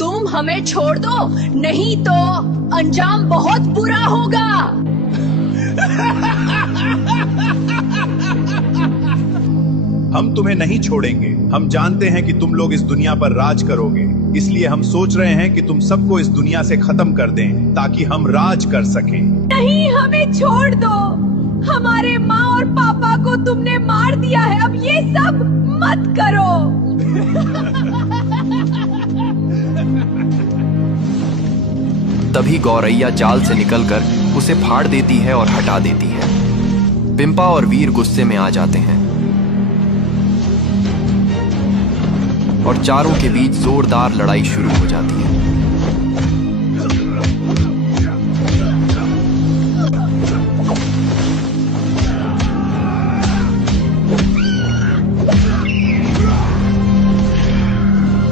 तुम हमें छोड़ दो, नहीं तो अंजाम बहुत बुरा होगा। हम तुम्हें नहीं छोड़ेंगे। हम जानते हैं कि तुम लोग इस दुनिया पर राज करोगे, इसलिए हम सोच रहे हैं कि तुम सबको इस दुनिया से खत्म कर दें ताकि हम राज कर सकें। नहीं, हमें छोड़ दो। हमारे माँ और पापा को तुमने मार दिया है, अब ये सब मत करो। तभी गौरैया जाल से निकलकर उसे फाड़ देती है और हटा देती है। पिंपा और वीर गुस्से में आ जाते हैं और चारों के बीच जोरदार लड़ाई शुरू हो जाती है।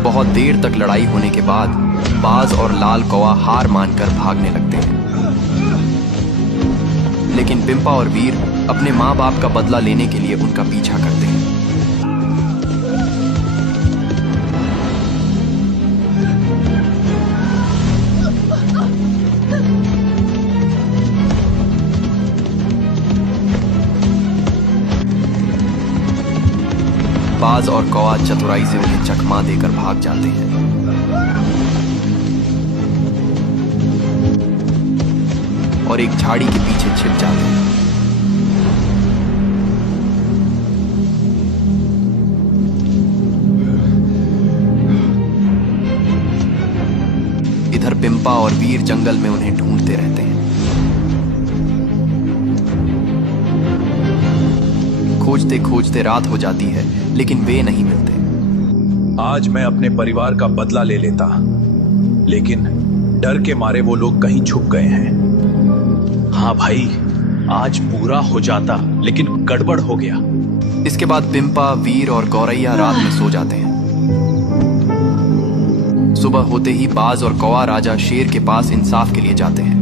बहुत देर तक लड़ाई होने के बाद बाज और लाल कौवा हार मानकर भागने लगते हैं, लेकिन पिंपा और वीर अपने माँ बाप का बदला लेने के लिए उनका पीछा करते हैं। बाज और कौवा चतुराई से उन्हें चकमा देकर भाग जाते हैं। और एक झाड़ी के पीछे छिप जाते हैं। इधर पिंपा और वीर जंगल में उन्हें ढूंढते रहते हैं। खोजते खोजते रात हो जाती है, लेकिन वे नहीं मिलते। आज मैं अपने परिवार का बदला ले लेता, लेकिन डर के मारे वो लोग कहीं छुप गए हैं। हाँ भाई, आज पूरा हो जाता, लेकिन गड़बड़ हो गया। इसके बाद पिंपा, वीर और गौरैया रात में सो जाते हैं। सुबह होते ही बाज और कौवा राजा शेर के पास इंसाफ के लिए जाते हैं।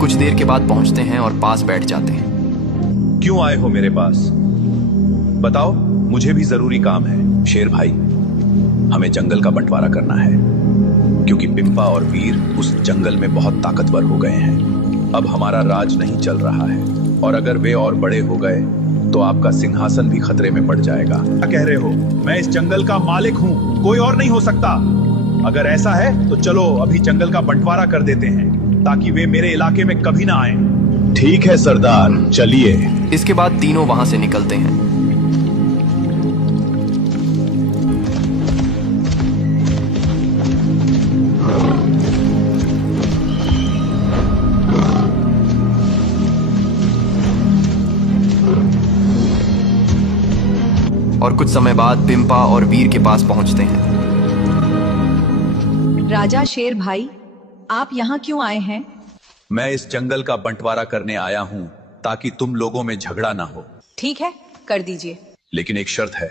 कुछ देर के बाद पहुंचते हैं और पास बैठ जाते हैं। क्यों आए हो मेरे पास? बताओ, मुझे भी जरूरी काम है। शेर भाई, हमें जंगल का बंटवारा करना है, क्योंकि पिंपा और वीर उस जंगल में बहुत ताकतवर हो गए हैं। अब हमारा राज नहीं चल रहा है, और अगर वे और बड़े हो गए तो आपका सिंहासन भी खतरे में पड़ जाएगा। क्या कह रहे हो? मैं इस जंगल का मालिक हूँ, कोई और नहीं हो सकता। अगर ऐसा है तो चलो अभी जंगल का बंटवारा कर देते हैं, ताकि वे मेरे इलाके में कभी ना आए। ठीक है सरदार, चलिए। इसके बाद तीनों वहां से निकलते हैं। और कुछ समय बाद पिंपा और वीर के पास पहुंचते हैं। राजा शेर भाई, आप यहाँ क्यों आए हैं? मैं इस जंगल का बंटवारा करने आया हूँ, ताकि तुम लोगों में झगड़ा ना हो। ठीक है, कर दीजिए। लेकिन एक शर्त है,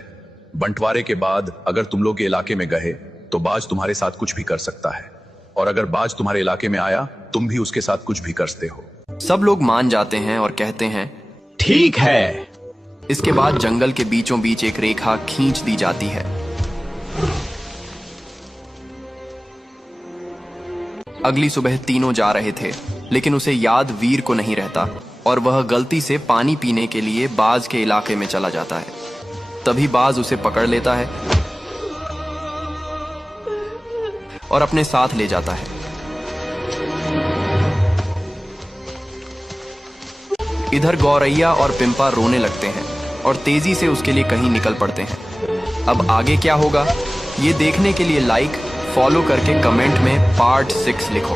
बंटवारे के बाद अगर तुम लोग के इलाके में गए तो बाज तुम्हारे साथ कुछ भी कर सकता है, और अगर बाज तुम्हारे इलाके में आया, तुम भी उसके साथ कुछ भी कर सकते हो। सब लोग मान जाते हैं और कहते हैं ठीक है। इसके बाद जंगल के बीचों बीच एक रेखा खींच दी जाती है। अगली सुबह तीनों जा रहे थे, लेकिन उसे याद वीर को नहीं रहता और वह गलती से पानी पीने के लिए बाज के इलाके में चला जाता है। तभी बाज उसे पकड़ लेता है और अपने साथ ले जाता है। इधर गौरैया और पिंपा रोने लगते हैं और तेजी से उसके लिए कहीं निकल पड़ते हैं। अब आगे क्या होगा, ये देखने के लिए लाइक, फॉलो करके कमेंट में पार्ट 6 लिखो।